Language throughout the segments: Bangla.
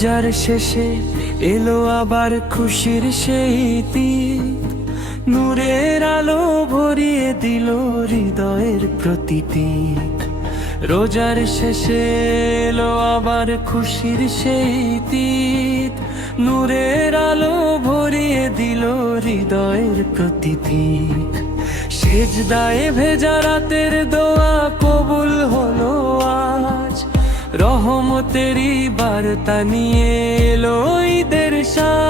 রোজার শেষে এলো আবার খুশির সেই দিন, নূরের আলো ভরিয়ে দিল হৃদয়ের প্রতিটি। রোজার শেষে এলো আবার খুশির সেই দিন, নূরের আলো ভরিয়ে দিল হৃদয়ের প্রতিটি। সেজদায় ভেজা রাতের দোয়া কবুল হলো আজ, রহমতেরই বার্তা নিয়ে এলো ঈদের সাজ।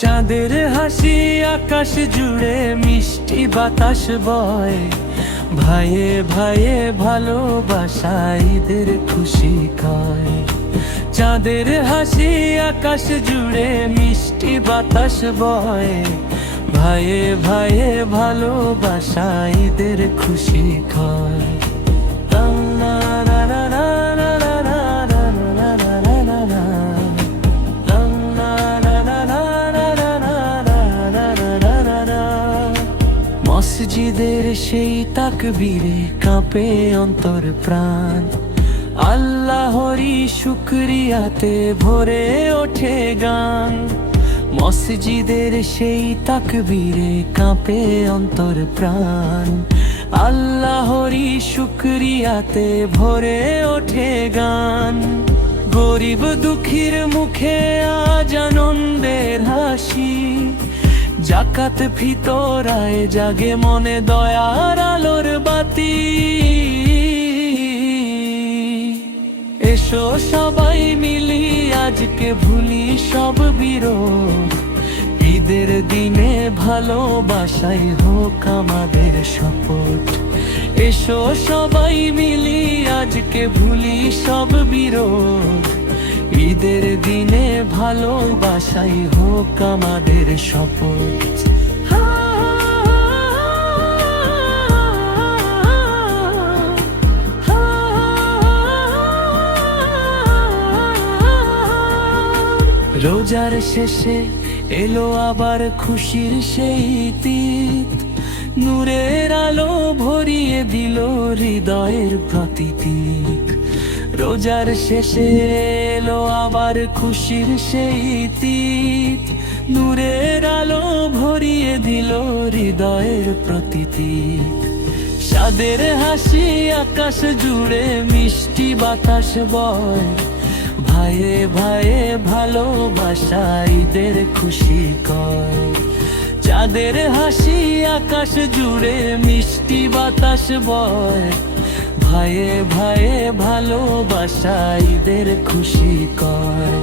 চাঁদের হাসি আকাশ জুড়ে মিষ্টি বাতাস বয়, ভাইয়ে ভাইয়ে ভালোবাসা ঈদের খুশি খায়। চাঁদের হাসি আকাশ জুড়ে মিষ্টি বাতাস বয়, ভাইয়ে ভাইয়ে ভালোবাসা ঈদের খুশি খায়। মসজিদের সেই তাকবীরে কাঁপে অন্তর প্রাণ, আল্লাহরই শুকরিয়াতে ভরে ওঠে গান। মসজিদের সেই তাকবীরে কাঁপে অন্তর প্রাণ, আল্লাহরই শুকরিয়াতে ভরে ওঠে গান। গরিব দুঃখীর মুখে আজ আনন্দের হাসি, জাকাত ফিতরায় জাগে মনে দয়ার আলোর বাতি। এসো সবাই মিলি আজকে ভুলি সব বিরোধ, ঈদের দিনে ভালোবাসাই হোক আমাদের শপথ। এসো সবাই মিলি আজকে ভুলি সব বিরোধ, ঈদের দিনে ভালোবাসাই হোক আমাদের শপথ। রোজার শেষে এলো আবার খুশির সেই দিন, নূরের আলো ভরিয়ে দিল হৃদয়ের প্রতিটি। রোজার শেষে এলো আবার খুশির সেই দিন, নূরের আলো ভরিয়ে দিল হৃদয়ের প্রতিটি। সাদের হাসি আকাশ জুড়ে মিষ্টি বাতাস বয়, ভাইয়ে ভাইয়ে ভালোবাসা ঈদের খুশি কয়। চাঁদের হাসি আকাশ জুড়ে মিষ্টি বাতাস বয়, ভাইয়ে ভাইয়ে ভালোবাসা ঈদের খুশি কয়।